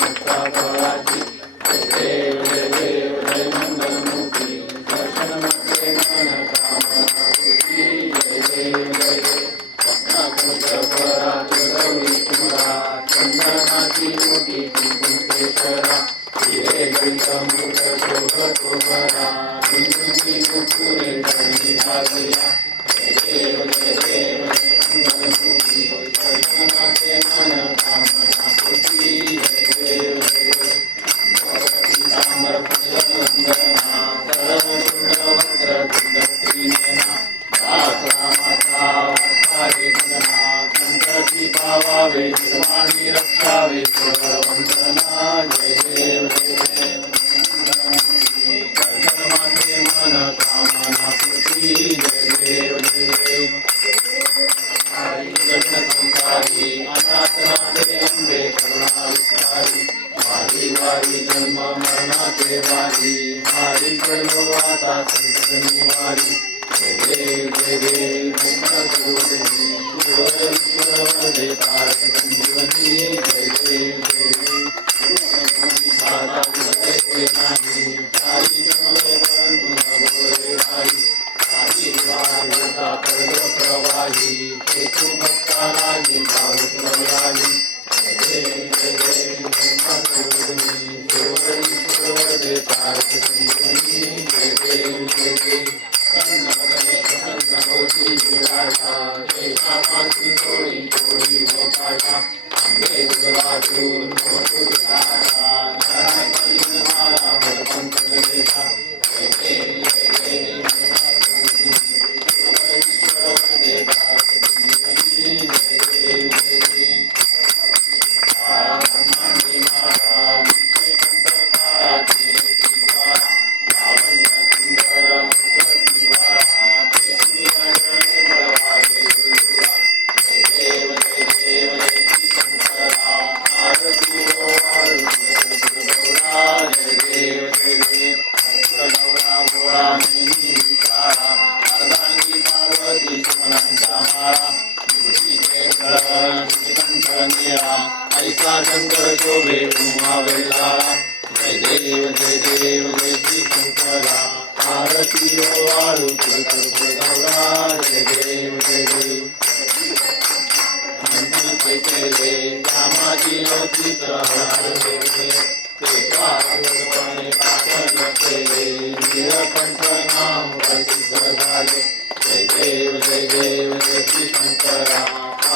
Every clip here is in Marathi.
मुक्ताफळाची जय देव जय देव जय मंगलमूर्ती दर्शनमात्रे मनोकामना पूर्ती जय देव जय देव रत्नाकुंजपरात गौरी कुमारा चंदनाची मोठी कुंकेश्वरा हिरे जडित मूर्त शोभतो बरा बिंदुकी कुकुरे धरणी भागया जय देव जय देव जय मंगलमूर्ती दर्शनाचे मनोकामना पूर्ती जय देव जय देव ताम्रफलवंदना सर्वचूड वक्त्रतुंड त्रिनेना दासरामाता वासारे वंदना संकटी पावावे निर्वाणी रक्षावे वंदना जय देव जय देव मंगलमूर्ती दर्शनमात्रे मनोकामना पूर्ती जय देव जय देव संसारी अनाथनाथे अंबे करुणा विस्तारी वारी वारी जन्म मरणाचे वारी वारी जन्म आता संकट निवारी जय देव जय देव जन्मसुदेवी कुलवंदे तारक संजीवनी जय देव जय देव आता कुलते नाही तारी जन्मले पण बोले नाही तारी वारता पर्व प्रवाही हेतु भक्तानागी भावप्रवाही जय देव जय देव जन्मसुदेवी कुलवंदे तारक संजीवनी जय देव जय देव कन्नमदने कन्नमोती विराजा केशापासी तोडी तोडी मोकाशा अंबे दुर्वाचूर मोठू विराजा नारायणी माला भरपंत देशा जय देव जय देव कुलवंदे तारक संजीवनी जय देव जय देव ब्रह्मांडी माला विषय कंटकाचे त्रिवार लावण्य सुंदर मुखतिवारा ते सुनियन बळवागे गुरुवा जय देव जय देव जय श्री शंकरा आरती ओवाळू गुरुगौरा जय देव जय देव गुरुगौरा गोळा नेहमी विचारा अर्धांगी पार्वती सुमनांच्या माळा विभूतीचे कळण निकंठ निळा ऐसा शंकर शोभे उमा वेल्लाळा जय देव जय देव जय श्री शंकरा आरती ओवाळू गुरुगौरा जय देव जय देव मंदिर केले रामाची लौकिक हरले ते पार्वतीपणे पाठन केले नीलकंठ नाम प्रसिद्ध झाले जय देव जय देव जय श्री शंकरा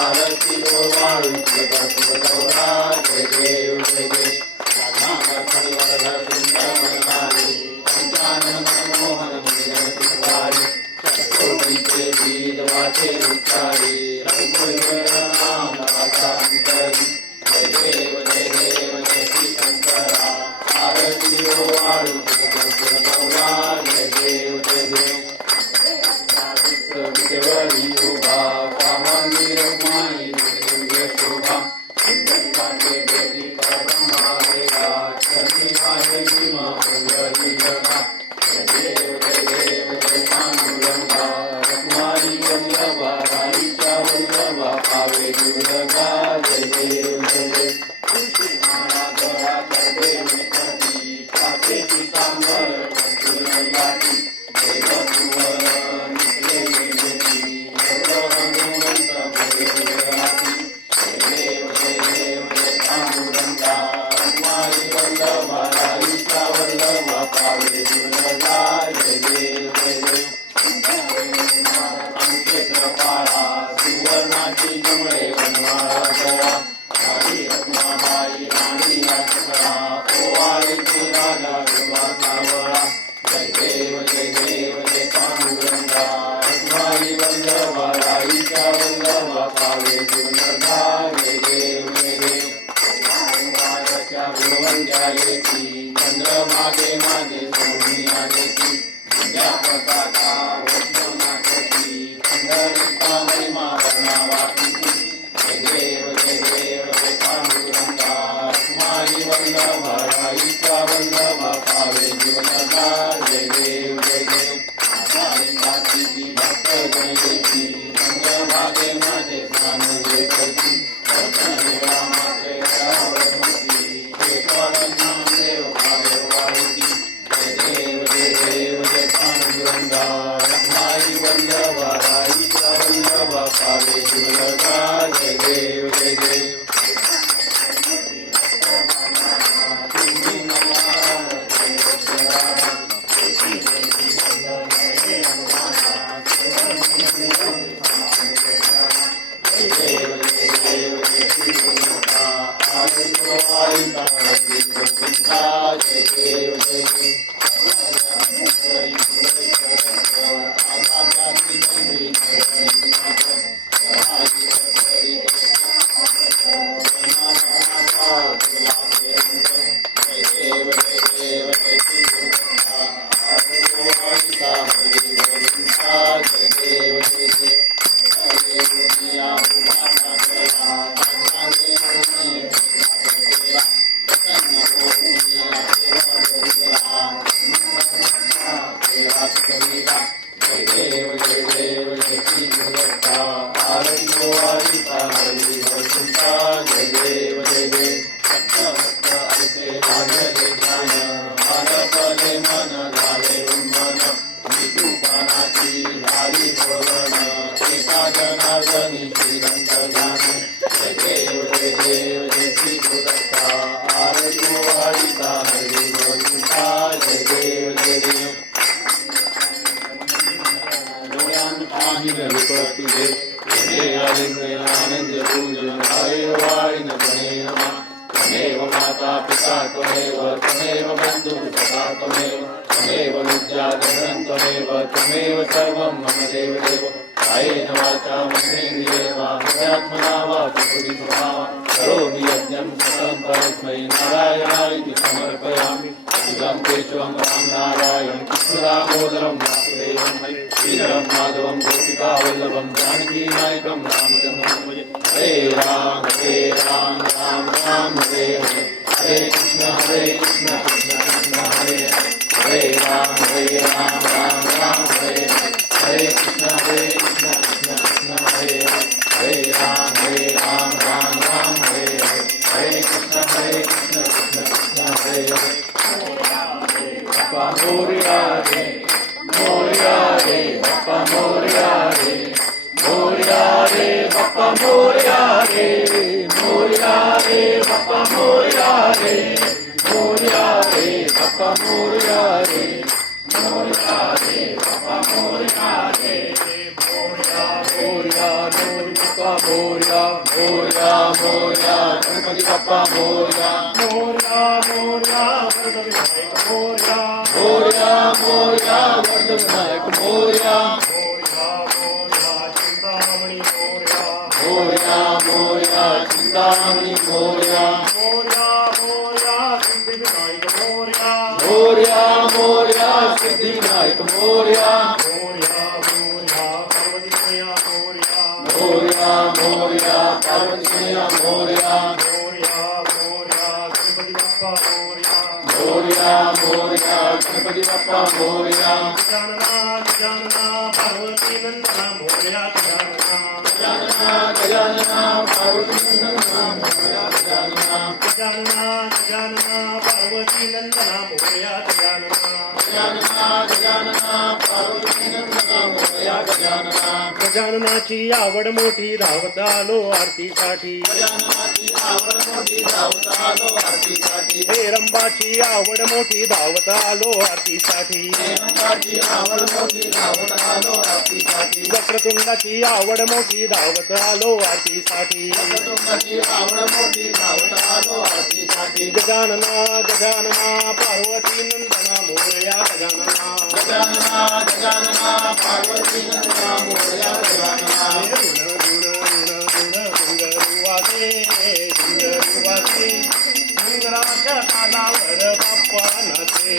आरती ओवाळू गुरुगौरा जय देव जय देव राधाखडवरधर कुंडमलारी पंचानन मनमोहन मुनिगणतिवारी षट्कोटीचे बीज वाचे उच्चारी रघुकुलवर नाम वाचा अंतरी जय देव जय देव जय श्री शंकरा आरती ओवाळू गुरुगौरा जय देव जय देव विटेवरी उभा कामांगी रमाई दिव्य शोभा संकटाचे बेटी परब्रह्मा वेगा चरणी आहे भीमा भुंगरी जगा जय देव जय देव जय पांडुरंगा रखमाई वल्लभा राईच्या वल्लभा पावे दुर्लगा जय देव जय देव तुळशी माळा गळा करते निकटी पासे पितांबर लाटी देव तुवर निसले बेटी हनुमंत भोले राती जय देव जय देव जय पांडुरंगा रखमाई वल्लभा राईच्या वल्लभा पावे दुर्लगा जय देव जय देव अंकेत्रपाळा सुवर्णाची कमळे वनमाळा गळा साडी रत्नाबाई राणी याचकरा ओवाळीचे राजा विभा सावळा जय देव जय देव जय पांडुरंगा रखमाई वल्लभा राईच्या वल्लभा पावे दुर्लगा जय देव जय देव ओंकाराच्या गुणवंत्या येती चंद्रभागे माझे सोनिया येती विद्या पताका वैष्णवनाथी खंडरिता महिमा वर्णा वाटिती जय देव जय देव जय पांडुरंगा रखमाई वल्लभा राईच्या वल्लभा पावे दुर्लगा जय देव जय देव आचार्याची भक्त जन येती चंद्रभागे माझे स्नान जे करती दर्शन रामाचे भर्ता त्वमेव त्वमेव बन्धुः सखा त्वमेव विद्या गगनं त्वमेव सर्वं मम देवदेव कायेन वाचा मनसेन्द्रिये वा मयात्मना वा प्रकृति स्वभावात् करोमि यज्ञं सकलं परस्मै नारायणाय इति समर्पयामि इदं केशवं राम नारायण कृष्णदामोदरं वासुदेवं श्रीधरं माधवं गोपिकावल्लभं जानकीनायकं रामचन्द्रं भजे हरे Ram Ram Ram Hare Hare Hare Krishna Krishna Krishna Hare Hare Ram Ram Ram Hare Hare Krishna Krishna Krishna Hare Hare Ram Ram Ram Hare Hare Krishna Krishna Krishna Hare Hare Bappa Moria Re, Moria Re, Bappa Moria Re, Moria Re, Bappa Moria Re, Moria Re, Bappa Moria Re, Moria Re, Bappa Moria Re, Moria Re, Bappa Moria Re, Moria, Moria, Bappa Moria, Moria, Moria, Ganpati Bappa Moria, Moria, Moria, Vardhavinayak Moria, Moria, Moria, Vardhavinayak Moria, Moria, Moria, Chintamani Moria, Moria, Moria, Chintamani Moria, Moria, Moria, Siddhivinayak Moria, Moria, Moria, Siddhivinayak Moria, Moria, Moria, Parvatitmaya Moria, Moria, Moria, Parvatitmaya Moria, Moria, Moria, Ganpati Bappa Moria, Moria, Moria, Ganpati Bappa Moria, Gajanana, Gajanana, Parvati Nandana Moria, Gajanana, Gajanana, Gajanana, Parvati Nandana Moria, Gajanana, Gajanana, Gajanana, Parvati Nandana Moria, Gajanana, Gajanana, Gajanana, Parvati Nandana Moria, Gajanana, गजाननाची आवड मोठी धावत आलो आरतीसाठी, गजाननाची आवड मोठी धावत आलो आरतीसाठी, हे रंबाची आवड मोठी धावत आलो आरतीसाठी, हे रंबाची आवड मोठी धावत आलो आरतीसाठी, वक्रतुंडाची आवड मोठी धावत आलो आरतीसाठी, वक्रतुंडाची आवड मोठी धावत आलो आरतीसाठी, गजानना गजानना पार्वती नंदना मोरया गजानना, गजानना गजानना पार्वती नंदना मोरया गजानना, डुंगरुवाचे डुंगराच्या तालावर बाप्पा नाचे,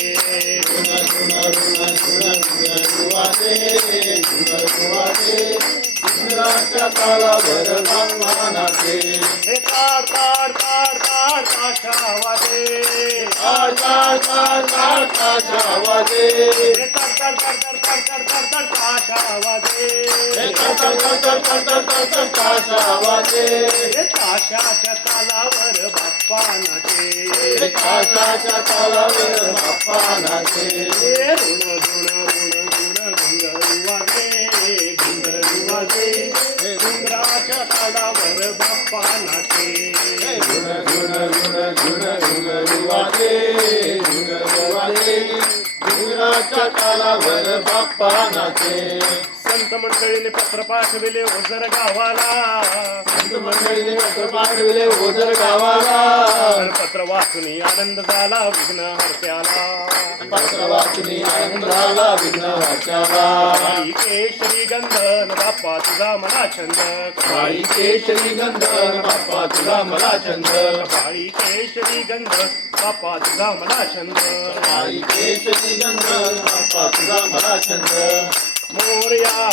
डुंगरुवाचे डुंगराच्या तालावर बाप्पा नाचे, हे ताड ताड ताड ताड ताशा वाजे, ताड ताड ताड ताड ताशा वाजे, हे ताड ताड ताड ताड ताड ताड ताड ताशा वाजे, हे ताड ताड ताड ताड ताड ताड ताशा वाजे, हे ताशाच्या तालावर बाप्पा नाचे, हे ताशाच्या तालावर बाप्पा नाचे, हे ऋण ऋण ऋण ऋण डुंगरुवाजे डुंगरुवाजे, हे डुंगराच्या तालावर बाप्पा नाचे, ऋण ऋण ऋण ऋण डुंगरुवाजे डुंगरुवाजे, डुंगराच्या तालावर बाप्पा नाचे, संत मंडळीने पत्र पाठविले ओझर गावाला, संत मंडळीने पत्र पाठविले ओझर गावाला, पत्र वाचून आनंद झाला विघ्न हरत्याला, पत्र वाचून आनंद झाला विघ्न हरत्याला, काळी केशरी गंधन बाप्पा तुझा मला छंद, काळी केशरी गंधन बाप्पा तुझा मला छंद, काळी केशरी गंधन बाप्पा तुझा मला छंद, काळी केशरी गंधन बाप्पा तुझा मला छंद, मोरया